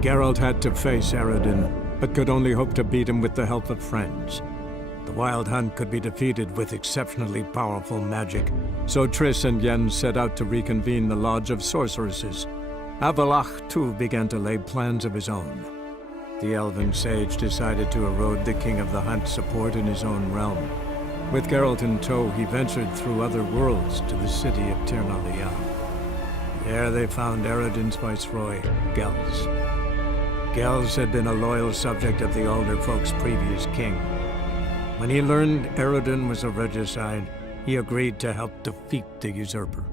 Geralt had to face Eredin, but could only hope to beat him with the help of friends. The Wild Hunt could be defeated with exceptionally powerful magic, so Triss and Yen set out to reconvene the Lodge of Sorceresses. Avallac'h, too, began to lay plans of his own. The elven sage decided to erode the King of the Hunt's support in his own realm. With Geralt in tow, he ventured through other worlds to the city of Tir na There they found Eredin's viceroy, Gels. Gels had been a loyal subject of the Alder Folk's previous king. When he learned Eredin was a regicide, he agreed to help defeat the usurper.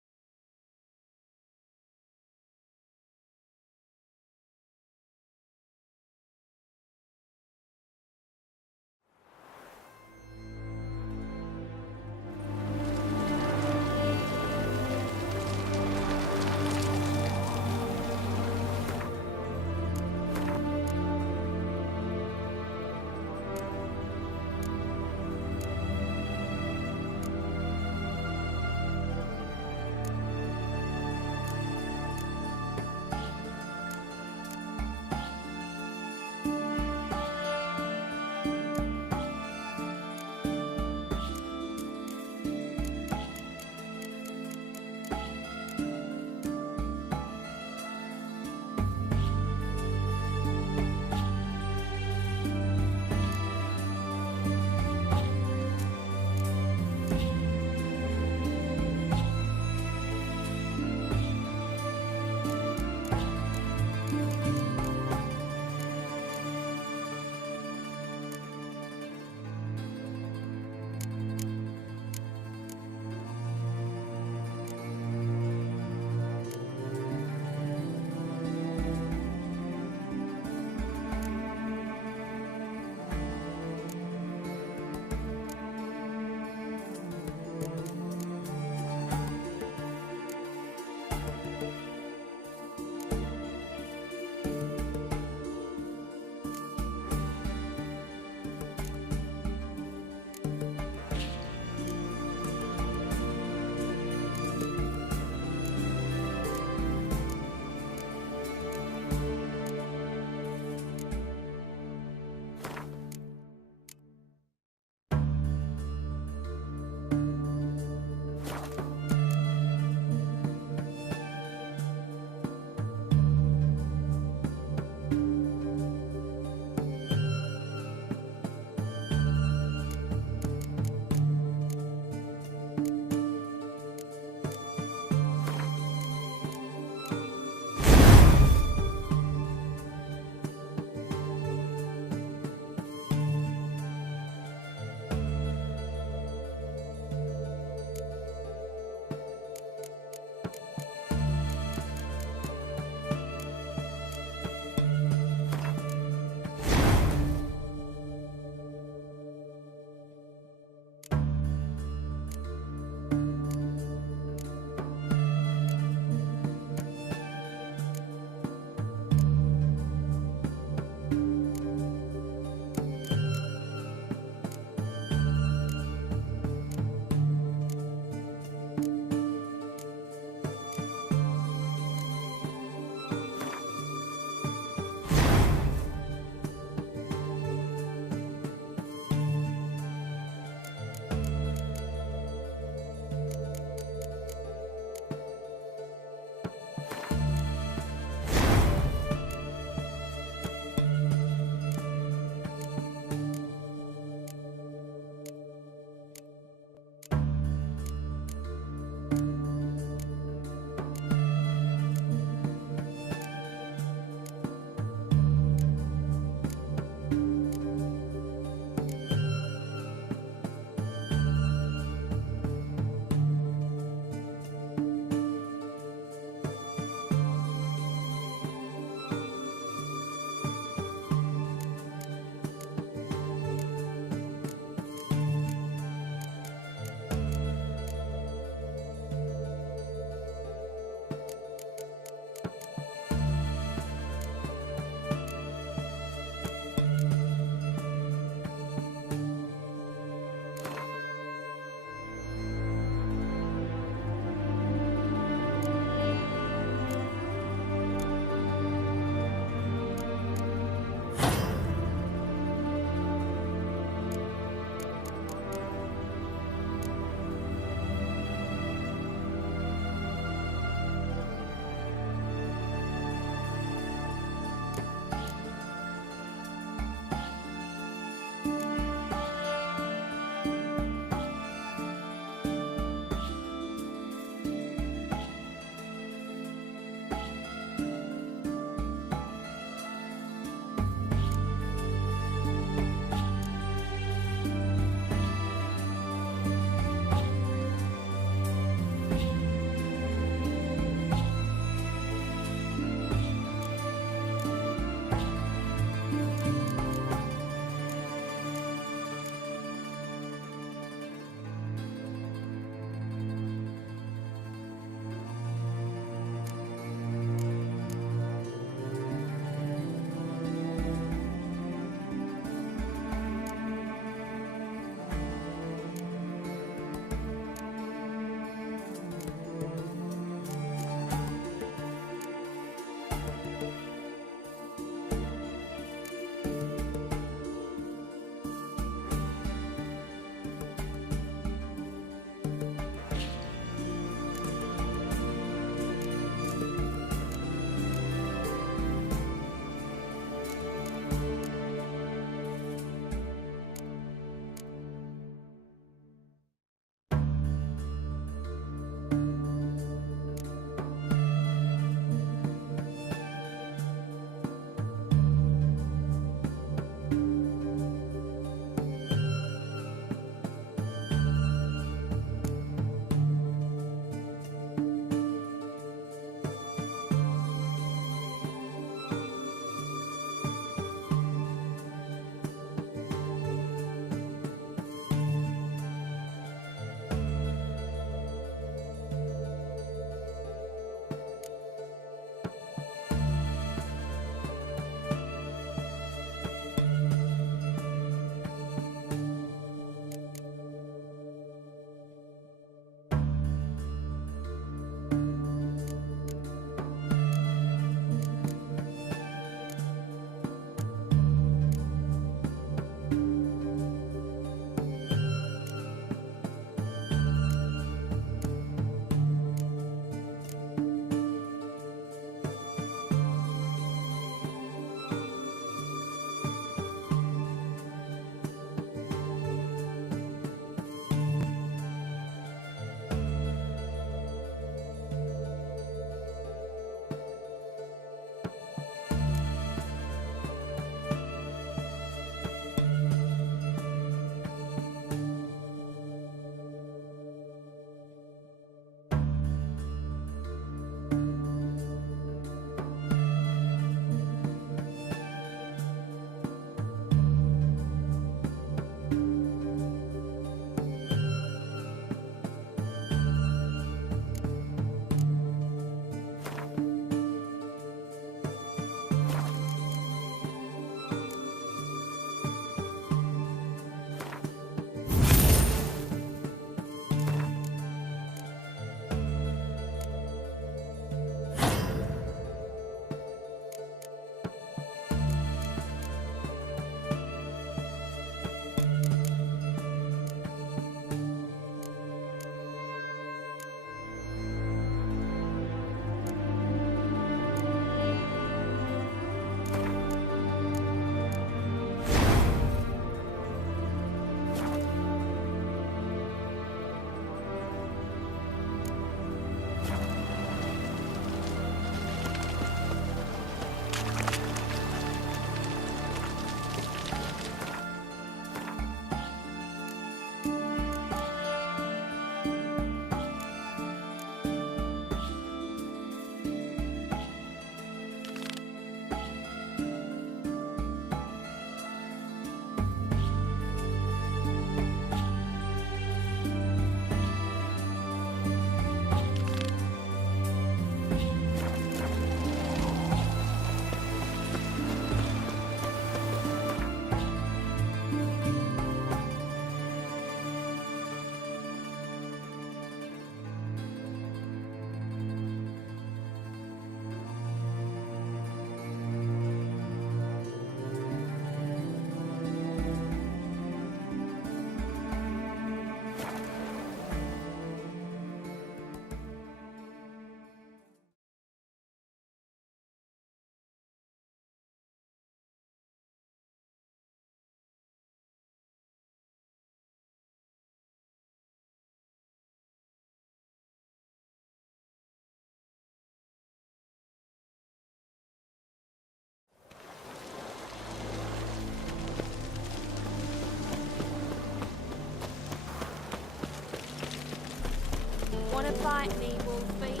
Wanna fight me, Wolfie?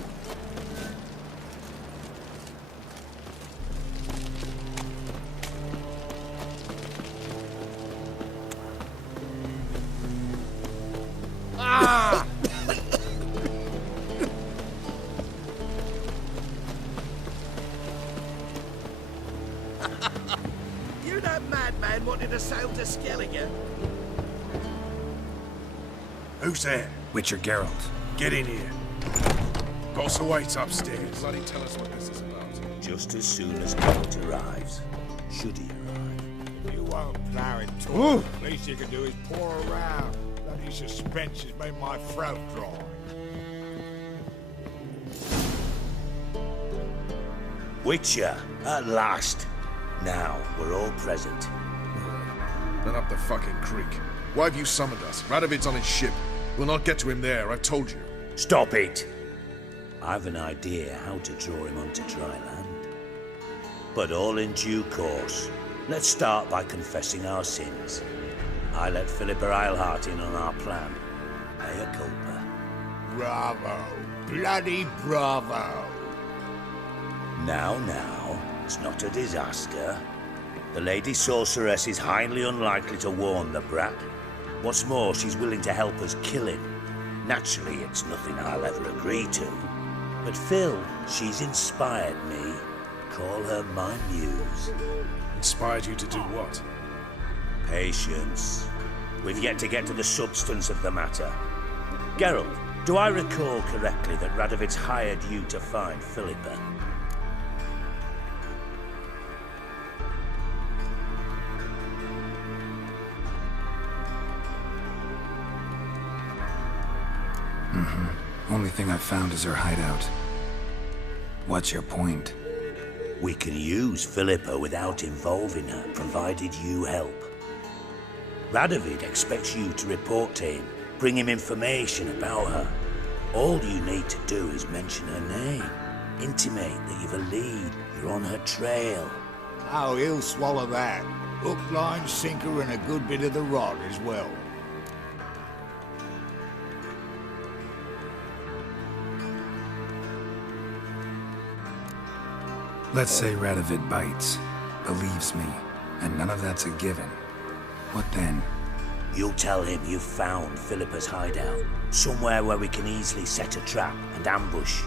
Ah! You that madman wanted to sail to Skellige? Who's there? Witcher Geralt. Get in here. Boss awaits upstairs. Bloody tell us what this is about. Just as soon as Geralt arrives. Should he arrive? You won't plough it, Tor. Least you can do is pour around. Bloody suspense has made my throat dry. Witcher, at last. Now, we're all present. Then up the fucking creek. Why have you summoned us? Radovid's on his ship. We'll not get to him there, I've told you. Stop it! I've an idea how to draw him onto dry land. But all in due course. Let's start by confessing our sins. I let Philippa Eilhart in on our plan. Mea culpa. Bravo. Bloody bravo. Now, it's not a disaster. The Lady Sorceress is highly unlikely to warn the brat. What's more, she's willing to help us kill him. Naturally, it's nothing I'll ever agree to. But Phil, she's inspired me. Call her my muse. Inspired you to do what? Patience. We've yet to get to the substance of the matter. Geralt, do I recall correctly that Radovid's hired you to find Philippa? Only thing I've found is her hideout. What's your point? We can use Philippa without involving her, provided you help. Radovid expects you to report to him, bring him information about her. All you need to do is mention her name, intimate that you've a lead, you're on her trail. Oh, he'll swallow that. Hook, line, sinker, and a good bit of the rod as well. Let's say Radovid bites, believes me, and none of that's a given. What then? You'll tell him you've found Philippa's hideout, somewhere where we can easily set a trap and ambush.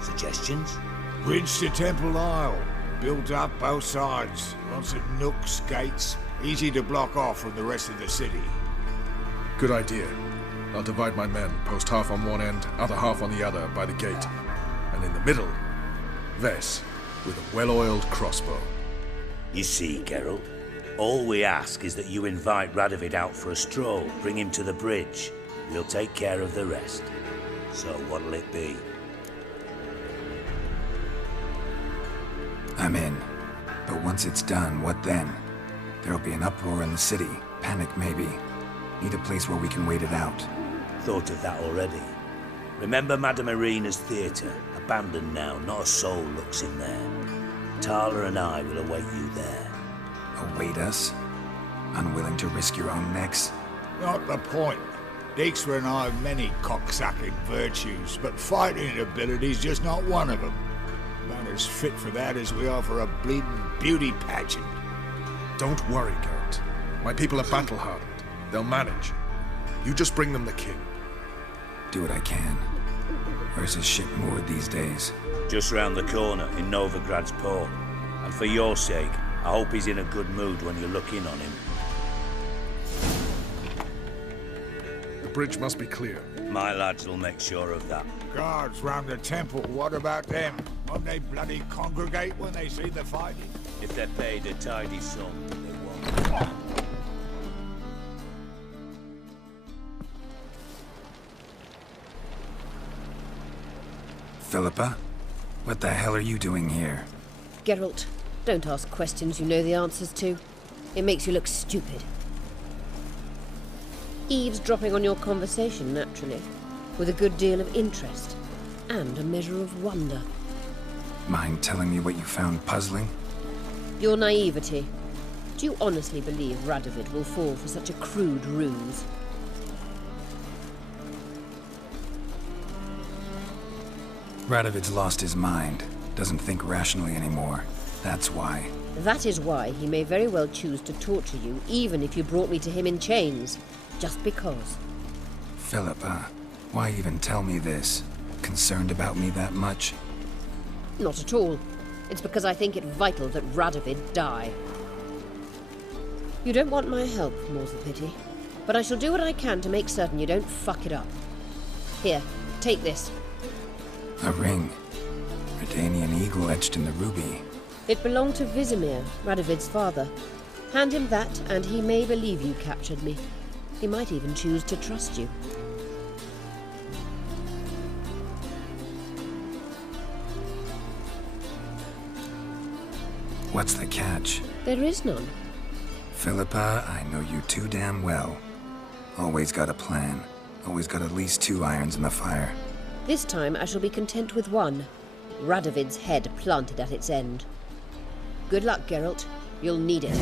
Suggestions? Bridge to Temple Isle. Built up both sides. Lots of nooks, gates. Easy to block off from the rest of the city. Good idea. I'll divide my men, post half on one end, other half on the other, by the gate. And in the middle, Ves, with a well-oiled crossbow. You see, Geralt, all we ask is that you invite Radovid out for a stroll, bring him to the bridge. We'll take care of the rest. So what'll it be? I'm in. But once it's done, what then? There'll be an uproar in the city. Panic, maybe. Need a place where we can wait it out. Thought of that already. Remember Madame Irina's theatre? Abandoned now, not a soul looks in there. Tala and I will await you there. Await us? Unwilling to risk your own necks? Not the point. Dijkstra and I have many cocksucking virtues, but fighting ability's just not one of them. About as fit for that as we are for a bleeding beauty pageant. Don't worry, Geralt. My people are battle-hardened. They'll manage. You just bring them the king. Do what I can. Where's his ship moored these days? Just round the corner, in Novigrad's port. And for your sake, I hope he's in a good mood when you look in on him. The bridge must be clear. My lads will make sure of that. Guards round the temple, what about them? Won't they bloody congregate when they see the fighting? If they're paid a tidy sum, they won't. Philippa? What the hell are you doing here? Geralt, don't ask questions you know the answers to. It makes you look stupid. Eavesdropping on your conversation, naturally, with a good deal of interest, and a measure of wonder. Mind telling me what you found puzzling? Your naivety. Do you honestly believe Radovid will fall for such a crude ruse? Radovid's lost his mind. Doesn't think rationally anymore. That's why. That is why he may very well choose to torture you, even if you brought me to him in chains. Just because. Philippa, why even tell me this? Concerned about me that much? Not at all. It's because I think it vital that Radovid die. You don't want my help, more's the pity. But I shall do what I can to make certain you don't fuck it up. Here, take this. A ring. Redanian eagle etched in the ruby. It belonged to Vizimir, Radovid's father. Hand him that, and he may believe you captured me. He might even choose to trust you. What's the catch? There is none. Philippa, I know you too damn well. Always got a plan. Always got at least 2 irons in the fire. This time I shall be content with one. Radovid's head planted at its end. Good luck, Geralt. You'll need it.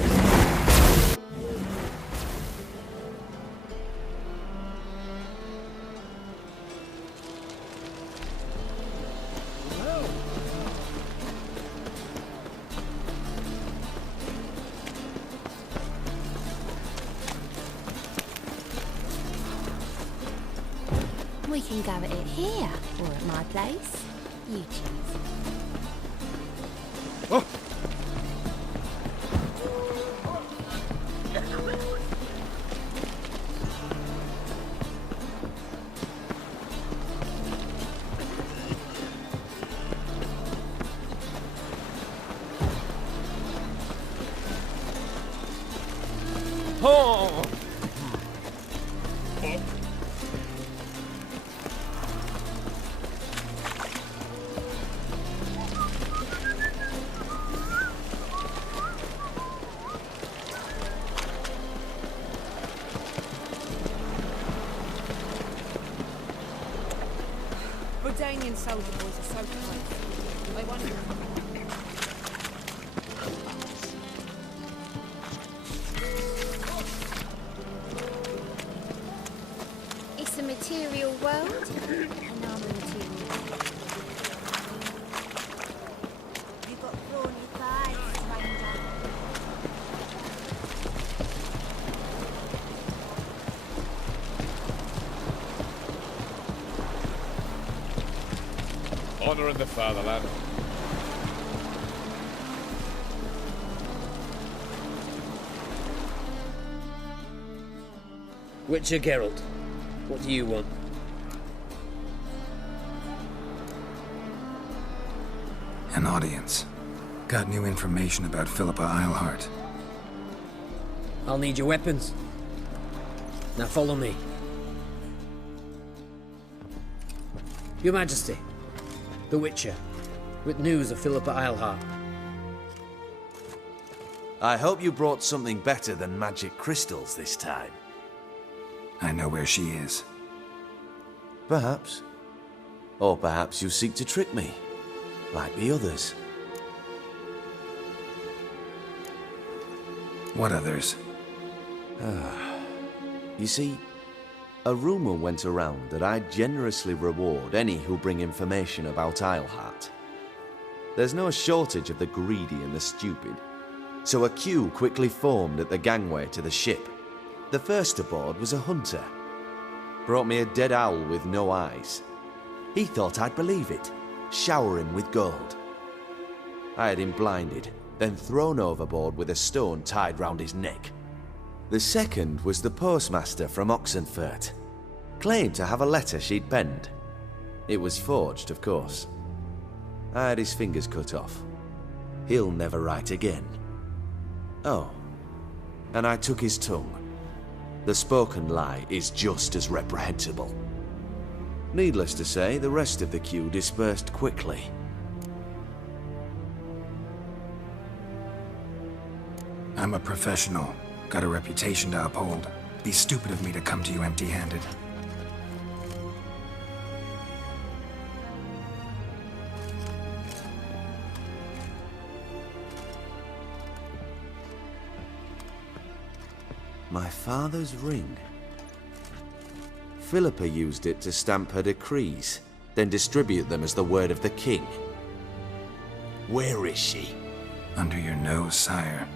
We can go at it here, or at my place. You choose. Oh! Oh! Redanian soldier boys are so close. I wonder. It's a material world, and I'm a material. You got thorny thighs, stranger. Honor in the fatherland. Witcher Geralt, what do you want? An audience. Got new information about Philippa Eilhart. I'll need your weapons. Now follow me. Your Majesty, the Witcher, with news of Philippa Eilhart. I hope you brought something better than magic crystals this time. I know where she is. Perhaps. Or perhaps you seek to trick me, like the others. What others? You see, a rumor went around that I generously reward any who bring information about Eilhart. There's no shortage of the greedy and the stupid, so a queue quickly formed at the gangway to the ship. The first aboard was a hunter. Brought me a dead owl with no eyes. He thought I'd believe it, shower him with gold. I had him blinded, then thrown overboard with a stone tied round his neck. The second was the postmaster from Oxenfurt. Claimed to have a letter she'd penned. It was forged, of course. I had his fingers cut off. He'll never write again. Oh, and I took his tongue. The spoken lie is just as reprehensible. Needless to say, the rest of the queue dispersed quickly. I'm a professional. Got a reputation to uphold. Be stupid of me to come to you empty-handed. My father's ring. Philippa used it to stamp her decrees, then distribute them as the word of the king. Where is she? Under your nose, sire.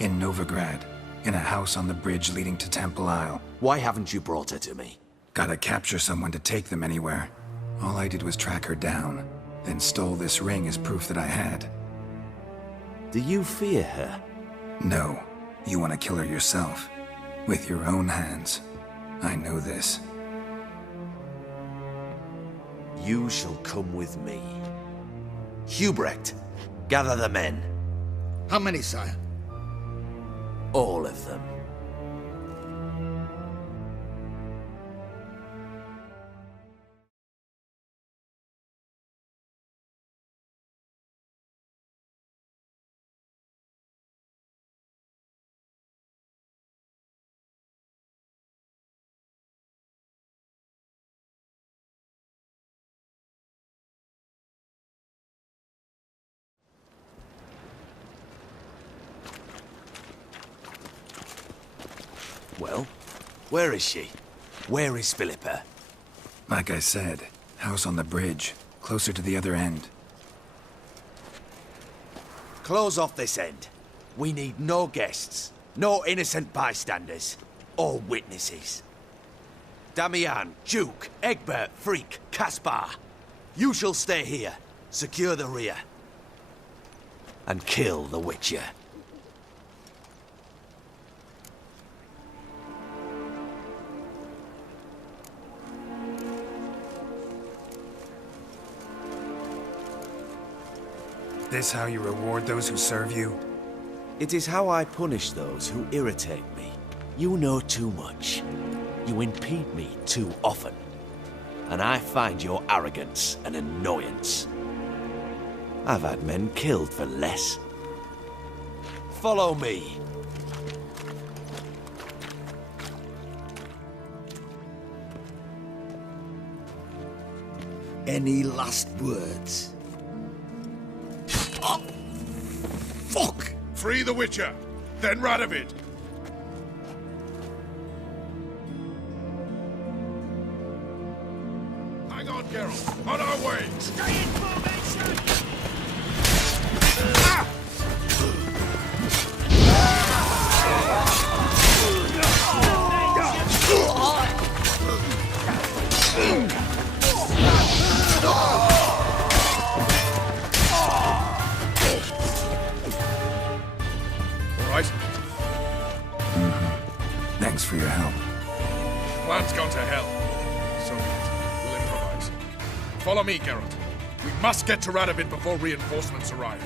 In Novigrad, in a house on the bridge leading to Temple Isle. Why haven't you brought her to me? Gotta capture someone to take them anywhere. All I did was track her down, then stole this ring as proof that I had. Do you fear her? No, you want to kill her yourself. With your own hands. I know this. You shall come with me. Hubrecht, gather the men. How many, sire? All of them. Well, where is she? Where is Philippa? Like I said, house on the bridge, closer to the other end. Close off this end. We need no guests, no innocent bystanders, or witnesses. Damian, Duke, Egbert, Freak, Caspar. You shall stay here, secure the rear, and kill the Witcher. This how you reward those who serve you? It is how I punish those who irritate me. You know too much. You impede me too often. And I find your arrogance an annoyance. I've had men killed for less. Follow me. Any last words? Oh, fuck! Free the Witcher, then Radovid. Hang on, Geralt. On our way. Stay in formation. Thanks for your help. Plan's gone to hell. So be it. We'll improvise. Follow me, Geralt. We must get to Radovid before reinforcements arrive.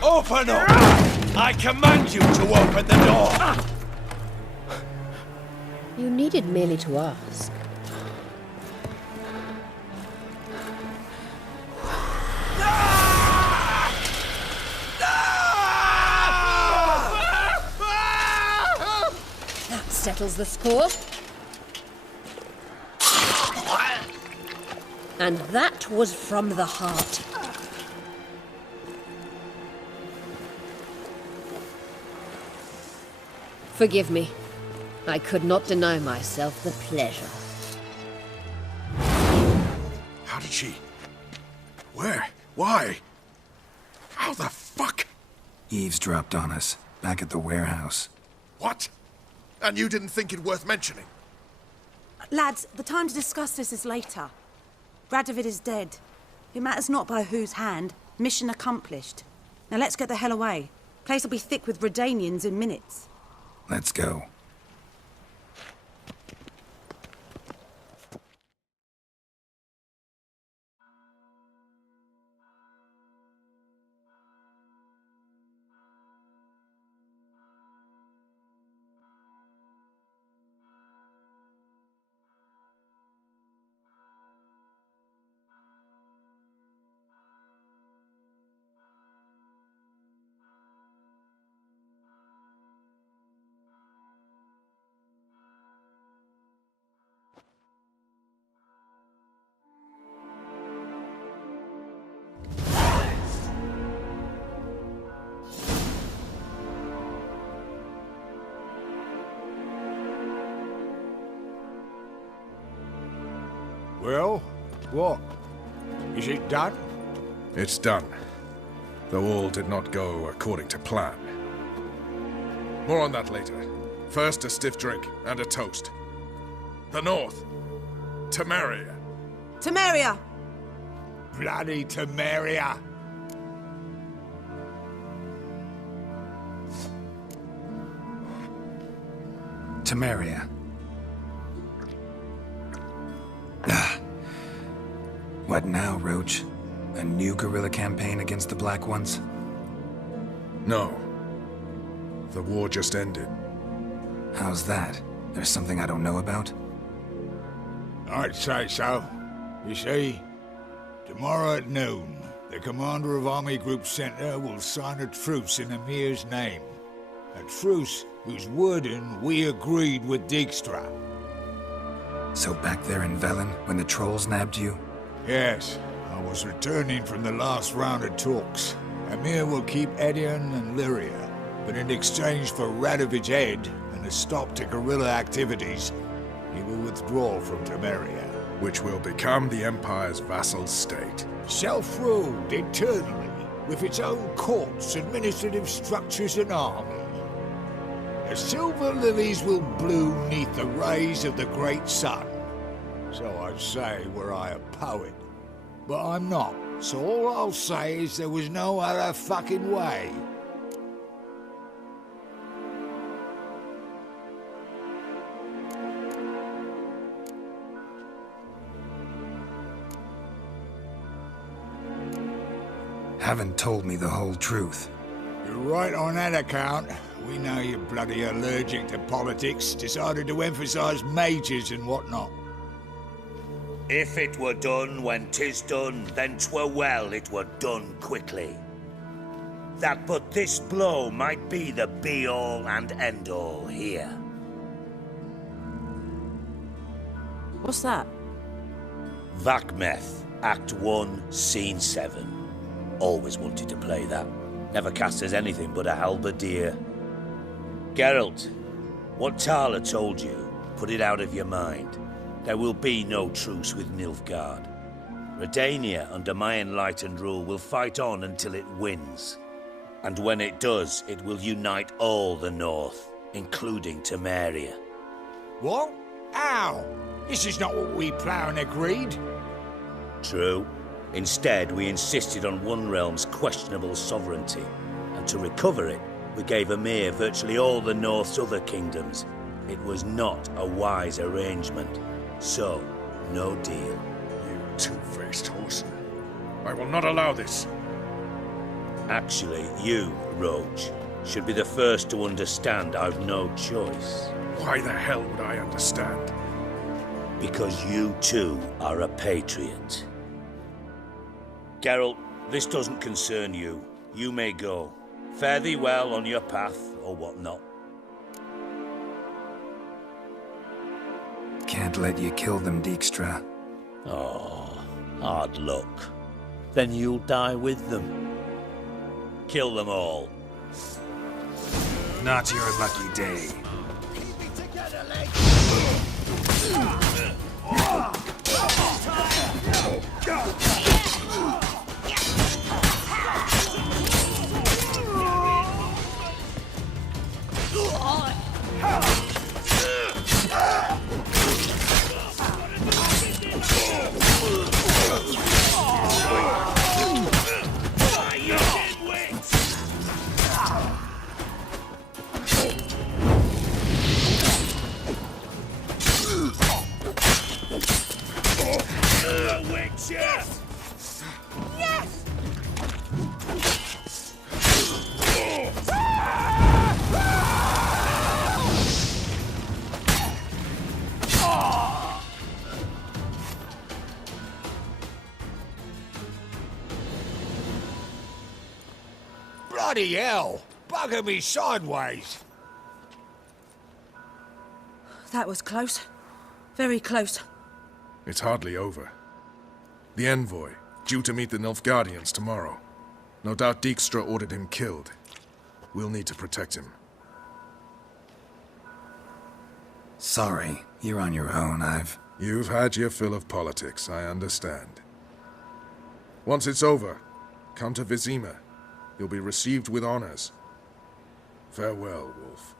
Open up! I command you to open the door! You needed merely to ask. That settles the score. And that was from the heart. Forgive me. I could not deny myself the pleasure. How did she? Where? Why? How the fuck? Eavesdropped on us, back at the warehouse. What? And you didn't think it worth mentioning? Lads, the time to discuss this is later. Radovid is dead. It matters not by whose hand. Mission accomplished. Now let's get the hell away. Place will be thick with Redanians in minutes. Let's go. Well, what? Is it done? It's done. Though all did not go according to plan. More on that later. First, a stiff drink and a toast. The North. Temeria. Temeria! Bloody Temeria! Temeria. What now, Roach? A new guerrilla campaign against the Black Ones? No. The war just ended. How's that? There's something I don't know about? I'd say so. You see, tomorrow at noon, the commander of Army Group Center will sign a truce in Emir's name. A truce whose wording we agreed with Dijkstra. So back there in Velen, when the trolls nabbed you? Yes, I was returning from the last round of talks. Emir will keep Edion and Lyria, but in exchange for Radovid's head and a stop to guerrilla activities, he will withdraw from Temeria. Which will become the Empire's vassal state. Self-ruled internally, with its own courts, administrative structures and army. The silver lilies will bloom neath the rays of the great sun. So I'd say were I a poet. But I'm not, so all I'll say is there was no other fucking way. Haven't told me the whole truth. You're right on that account. We know you're bloody allergic to politics, decided to emphasize majors and whatnot. If it were done when 'tis done, then 'twere well it were done quickly. That but this blow might be the be-all and end-all here. What's that? Vakmeth, Act 1, Scene 7. Always wanted to play that. Never cast as anything but a halberdier. Geralt, what Tala told you, put it out of your mind. There will be no truce with Nilfgaard. Redania, under my enlightened rule, will fight on until it wins. And when it does, it will unite all the North, including Temeria. What? How? This is not what we Plough agreed. True. Instead, we insisted on one realm's questionable sovereignty, and to recover it, we gave Emir virtually all the North's other kingdoms, It was not a wise arrangement. So, no deal. You two-faced whoreson. I will not allow this. Actually, you, Roach, should be the first to understand I've no choice. Why the hell would I understand? Because you too are a patriot. Geralt, this doesn't concern you. You may go. Fare thee well on your path, or whatnot. Can't let you kill them, Dijkstra. Oh, hard luck. Then you'll die with them. Kill them all. Not your lucky day. Yes! Yes! Bloody hell! Bugger me sideways! That was close. Very close. It's hardly over. The envoy, due to meet the Nilfgaardians tomorrow. No doubt Dijkstra ordered him killed. We'll need to protect him. Sorry, you're on your own. You've had your fill of politics, I understand. Once it's over, come to Vizima. You'll be received with honors. Farewell, Wolf.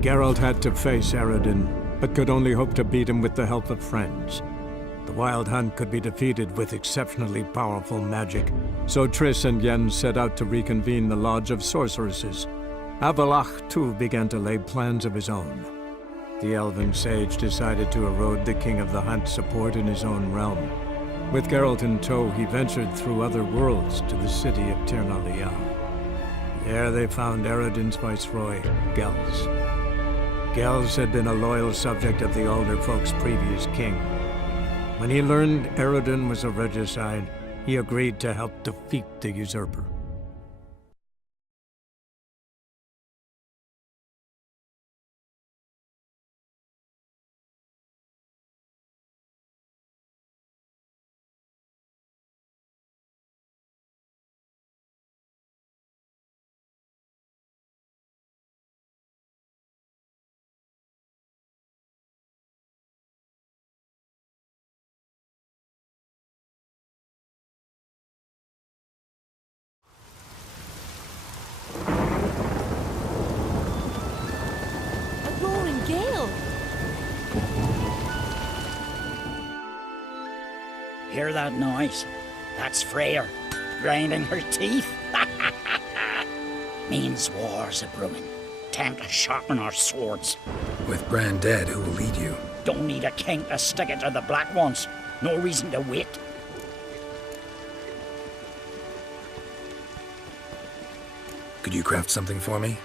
Geralt had to face Eredin, but could only hope to beat him with the help of friends. The Wild Hunt could be defeated with exceptionally powerful magic, so Triss and Yen set out to reconvene the Lodge of Sorceresses. Avallac'h, too, began to lay plans of his own. The elven sage decided to erode the King of the Hunt's support in his own realm. With Geralt in tow, he ventured through other worlds to the city of Tir na Lial. There they found Eredin's viceroy, Gels. Gels had been a loyal subject of the Alder Folk's previous king. When he learned Eredin was a regicide, he agreed to help defeat the usurper. Hear that noise? That's Freyr, grinding her teeth. Means war's a brewing. Time to sharpen our swords. With Bran dead, who will lead you? Don't need a king to stick it to the Black Ones. No reason to wait. Could you craft something for me?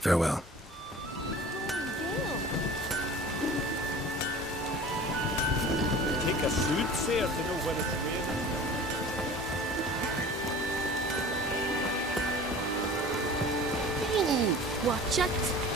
Farewell. Take a soothsayer to know when it's raining. Watch it.